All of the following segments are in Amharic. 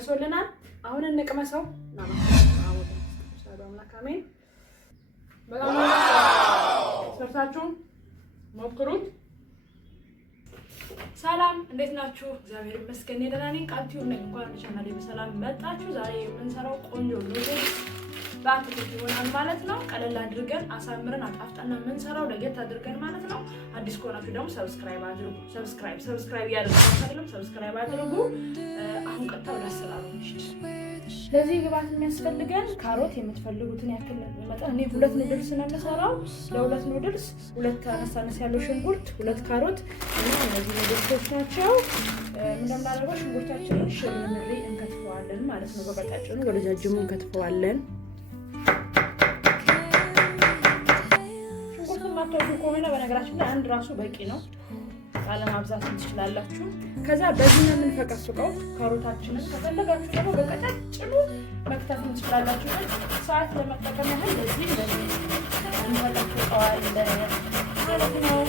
ደርሶልናል። አሁን እንቅመሰው። አሜን። በጣም ሰርታችሁ ሞክሩት። ሰላም እንዴት ናችሁ? እግዚአብሔር ይመስገን ደህና ነኝ። ቃልቲው ነኝ። እንኳን ቻናሌ በሰላም መጣችሁ። ዛሬ የምንሰራው ቆንጆ ኑድልስ በአትክልት ይሆናል ማለት ነው። ቀለል አድርገን አሳምረን አጣፍጠን የምንሰራው ለየት አድርገን ማለት ነው። አዲስ ከሆናችሁ ደግሞ ሰብስክራይብ አድርጉ። ሰብስክራይብ ያደረጋችሁ አይደለም ሰብስክራይብ አድርጉ። አሁን ቀጥታ ወደ አሰራሩ እንሂድ። ለዚህ ግብአት የሚያስፈልገን ካሮት የምትፈልጉትን ያክል መጠን። እኔ 2 ኑድልስ ነው የምሰራው። ለ2 ኑድልስ 2 አነስ ያለው ሽንኩርት፣ 2 ካሮት እና እነዚህ ኑድልሶች ናቸው። እንደምናደርገው ሽንኩርታችንን ሽምሪ እንከትፈዋለን ማለት ነው። በቀጫጭኑ በረጃጅሙ እንከትፈዋለን። ሽንኩርቱን ማትወዱ ከሆነ በነገራችን ላይ አንድ ራሱ በቂ ነው። አለማብዛት ትችላላችሁ። ከዛ በዚህ ነው የምንፈቀፍቀው ካሮታችንን። ከፈለጋችሁ ደግሞ በቀጫጭኑ መክተፍ ትችላላችሁ። ሰዓት ለመጠቀም ያህል በዚህ እንፈቀፍቀዋለን ማለት ነው።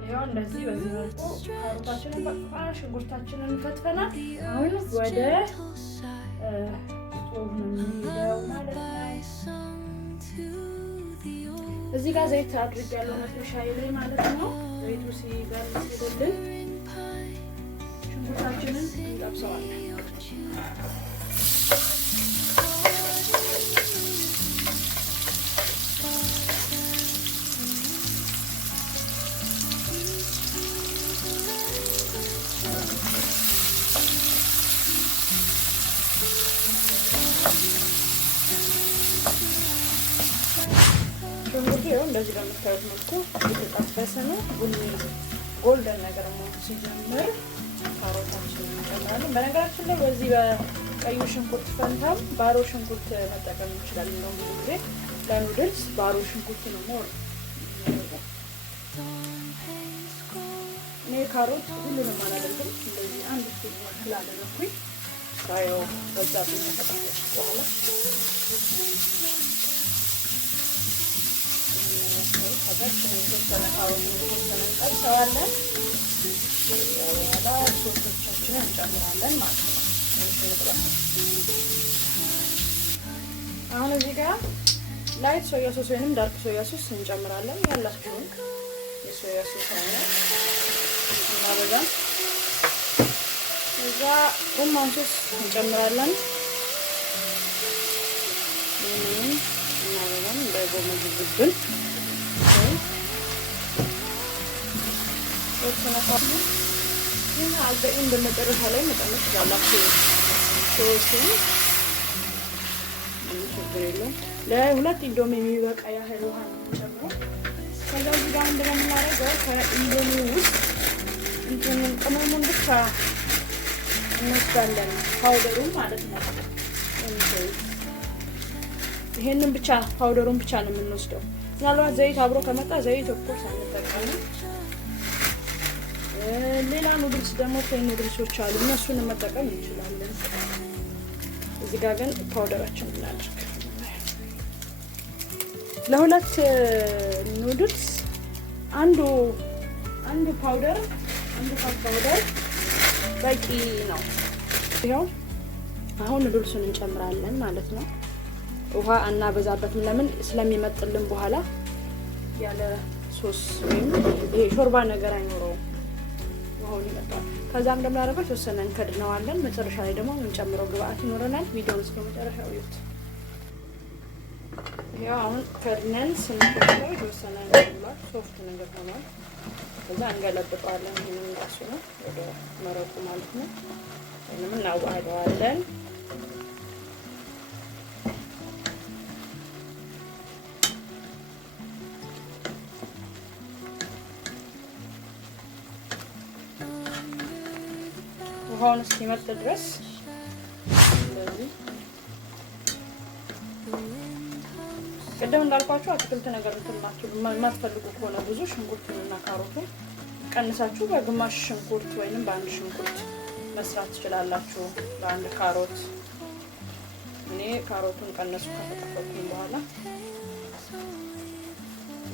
ይኸው እንደዚህ በዚህ መልኩ ካሮታችንን ፈቅፈቀናል፣ ሽንኩርታችንን ከትፈናል። አሁን ወደ ስቶቭ ነው የምንሄደው ማለት ነው። እዚህ ጋር ዘይት አድርጌያለሁ መጥበሻዬ ላይ ማለት ነው። ዘይቱ ሲበስልልን ሽንኩርታችንን እንጠብሰዋለን። ሽንኩርቱ እንደዚህ በምታዩት መልኩ የተጠበሰ ነው። ጎልደን ነገር ነው ሲጀምር ካሮታችንን እንጨምራለን። በነገራችን ላይ በዚህ በቀዩ ሽንኩርት ፈንታም ባሮ ሽንኩርት መጠቀም እንችላለን። ነው ብዙ ጊዜ ለኑድልስ ባሮ ሽንኩርት ነው ሞር። እኔ ካሮት ሁሉንም አላደርግም። እንደዚህ አንድ ስቲክ ማክል አደረኩኝ። ሳየው በዛብኝ ተጠቅመሽ በኋላ እንጠብሰዋለን። ሶሶቻችንን እንጨምራለን ማለት ነው። አሁን እዚህ ጋር ላይት ሶያ ሶስ ወይንም ዳርክ ሶያ ሶስ እንጨምራለን። ያላችሁን የሶያ ሶስ አይነት እናበዛም። እዛ ሩማን ሶስ እንጨምራለን። እናበዛም እንዳይጎመጅብን አልበኢን በመጨረሻ ላይ መጨመር ትችላላችሁ። ሶስቱን ችግር የለውም። ለ2 ኢንዶሚ የሚበቃ ያህል ውሃ ነው የምንጨምረው። ከዛ እዚህ ጋር እንደምናደርገው ከኢንዶሚ ውስጥ እንትኑን ቅመሙን ብቻ እንወስዳለን፣ ፓውደሩን ማለት ነው። ይሄንን ብቻ ፓውደሩን ብቻ ነው የምንወስደው። ምናልባት ዘይት አብሮ ከመጣ ዘይት ኦፍኮርስ አንጠቀምም። ሌላ ኑድልስ ደግሞ ፕሌን ኑድልሶች አሉ፣ እነሱን መጠቀም እንችላለን። እዚህ ጋር ግን ፓውደራችን እናድርግ። ለ2 ኑድልስ አንዱ ፓውደር ካፕ ፓውደር በቂ ነው። ይኸው አሁን ኑድልሱን እንጨምራለን ማለት ነው። ውሃ አናበዛበትም። ለምን ስለሚመጥልን በኋላ ያለ ሶስ ወይም ይሄ ሾርባ ነገር አይኖረውም። ውሃውን ይመጣል። ከዛም እንደምናደርገው የተወሰነ እንከድነዋለን። መጨረሻ ላይ ደግሞ የምንጨምረው ግብአት ይኖረናል። ቪዲዮውን እስከ መጨረሻው ይዩት። ያው አሁን ከድነን ስንከድነው የተወሰነ ብሏል፣ ሶፍት ነገር ሆኗል። ከዛ እንገለብጠዋለን። ይሄንን ራሱ ነው ወደ መረቁ ማለት ነው። ወይንም እናዋህደዋለን። ውሃውን እስኪመጥ ድረስ እንደዚህ ቅድም እንዳልኳችሁ አትክልት ነገር እንትናችሁ የማትፈልጉ ከሆነ ብዙ ሽንኩርቱንና ካሮቱን ቀንሳችሁ በግማሽ ሽንኩርት ወይንም በአንድ ሽንኩርት መስራት ትችላላችሁ። በአንድ ካሮት እኔ ካሮቱን ቀነሱ ከተቀፈልኩኝ በኋላ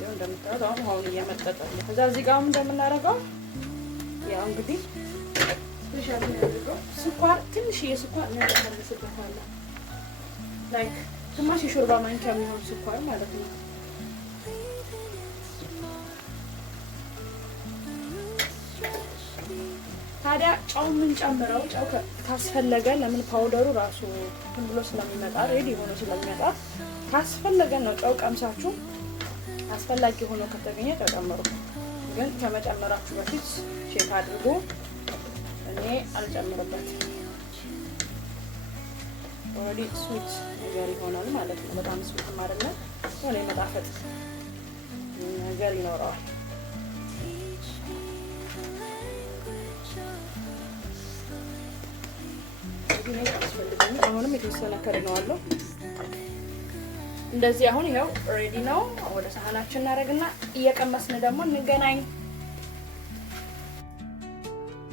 ያው እንደምታዩት አሁን ውሃውን እየመጠጠ ነው። ከዛ እዚህ ጋር እንደምናደርገው ያው እንግዲህ ስፔሻሊ ያደርገው ስኳር ትንሽዬ ስኳር እናደርግበታለን። ላይክ ግማሽ የሾርባ ማንኪያ የሚሆን ስኳር ማለት ነው። ታዲያ ጨው የምንጨምረው ጨው ካስፈለገ ለምን ፓውደሩ ራሱ ዝም ብሎ ስለሚመጣ ሬዲ ሆኖ ስለሚመጣ ካስፈለገን ነው። ጨው ቀምሳችሁ አስፈላጊ ሆኖ ከተገኘ ተጨምሩ። ግን ከመጨመራችሁ በፊት ቼክ አድርጉ። እኔ አልጨምርበትም። ኦልሬዲ ስዊት ነገር ይሆናል ማለት ነው። በጣም ስዊት አይደለም፣ ሆነ መጣፈጥ ነገር ይኖረዋል። አሁንም የተወሰነ ከድነዋለሁ። እንደዚህ አሁን ይሄው ሬዲ ነው። ወደ ሳህናችን እናደርግና እየቀመስን ደግሞ እንገናኝ።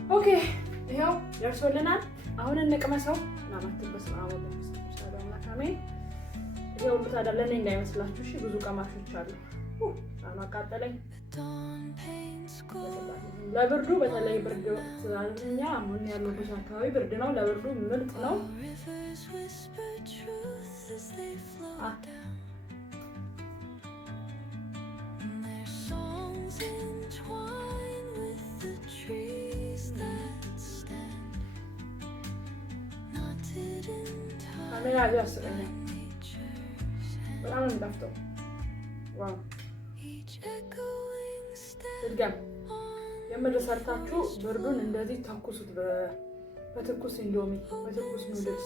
ኦኬ ይሄው ደርሶልናል። አሁን እንቅመሰው። ናማትበስ አወደ ሰላምና ካሜ ይሄው ብታደለኝ እንዳይመስላችሁ። እሺ ብዙ ቀማሾች አሉ። አማቃጠለኝ ለብርዱ በተለይ ብርድ ስለኛ አሁን ያለበት አካባቢ ብርድ ነው። ለብርዱ ምርጥ ነው። ካሜራ ያስቀኛል። በጣም ነው የሚጣፍጠው። ዋው ድጋም የምትሰርታችሁ ብርዱን እንደዚህ ተኩሱት። በትኩስ ኢንዶሚ፣ በትኩስ ኑድልስ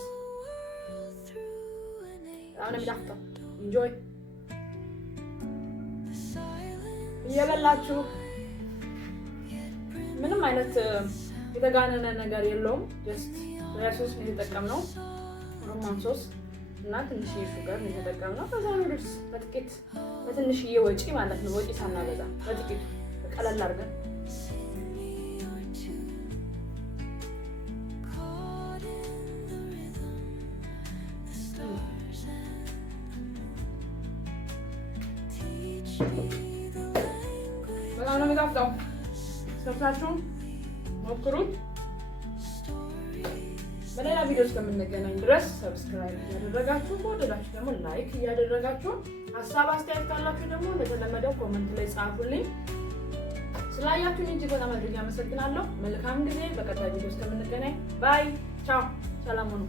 አሁን የሚጣፍጠው ኢንጆይ እየበላችሁ ምንም አይነት የተጋነነ ነገር የለውም። ጀስት ሶስ ነው የተጠቀምነው፣ ሮማን ሶስ እና ትንሽዬ ሹገር ነው የተጠቀምነው። ከዛ ኑድልስ በጥቂት በትንሽዬ ወጪ ማለት ነው። ወጪ ሳናበዛ በጥቂቱ ቀለል አድርገን በጣም ነው የሚጣፍጠው። ሰርታችሁ ሞክሩት። በሌላ ቪዲዮ እስከምንገናኝ ድረስ ሰብስክራይብ እያደረጋችሁ ከወደዳችሁ ደግሞ ላይክ እያደረጋችሁ ሀሳብ አስተያየት ካላችሁ ደግሞ እንደተለመደው ኮሜንት ላይ ጻፉልኝ። ስላያችሁኝ እጅግ በጣም አድርጌ አመሰግናለሁ። መልካም ጊዜ። በቀጣይ ቪዲዮ እስከምንገናኝ ባይ ቻው፣ ሰላም ሁኑ።